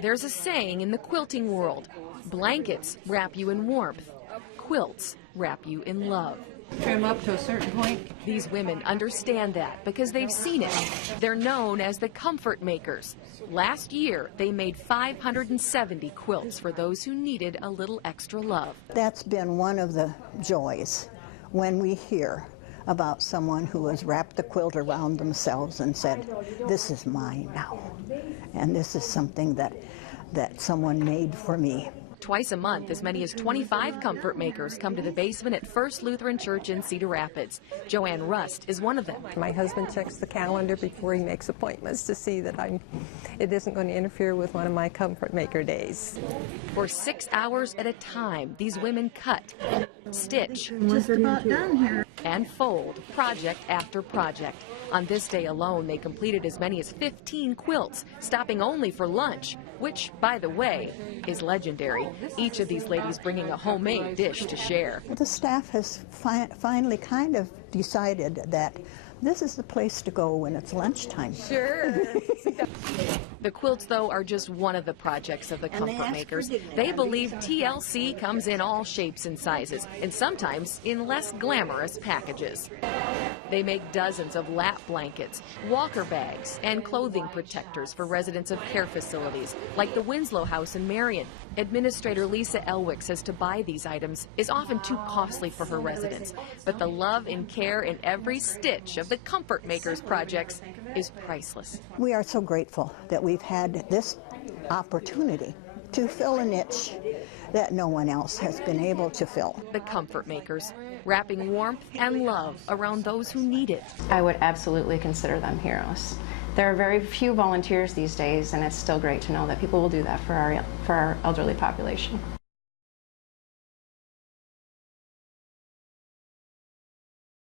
There's a saying in the quilting world: blankets wrap you in warmth, quilts wrap you in love. Trim up to a certain point. These women understand that because they've seen it. They're known as the comfort makers. Last year, they made 570 quilts for those who needed a little extra love. That's been one of the joys when we hear about someone who has wrapped the quilt around themselves and said, this is mine now, and this is something that someone made for me. Twice a month, as many as 25 comfort makers come to the basement at First Lutheran Church in Cedar Rapids. Joan Rust is one of them. My husband checks the calendar before he makes appointments to see that it isn't going to interfere with one of my comfort maker days. For 6 hours at a time, these women cut, stitch, Just about done here. and fold, project after project. On this day alone, they completed as many as 15 quilts, stopping only for lunch, which, by the way, is legendary. Each of these ladies bringing a homemade dish to share. The staff has finally kind of decided that this is the place to go when it's lunchtime. Sure. The quilts, though, are just one of the projects of the comfort makers. They believe TLC comes in all shapes and sizes, and sometimes in less glamorous packages. They make dozens of lap blankets, walker bags, and clothing protectors for residents of care facilities, like the Winslow House in Marion. Administrator Lisa Elwick says to buy these items is often too costly for her residents, but the love and care in every stitch of the comfort makers projects is priceless. We are so grateful that we've had this opportunity to fill a niche that no one else has been able to fill. The comfort makers, wrapping warmth and love around those who need it. I would absolutely consider them heroes. There are very few volunteers these days, and it's still great to know that people will do that for our elderly population.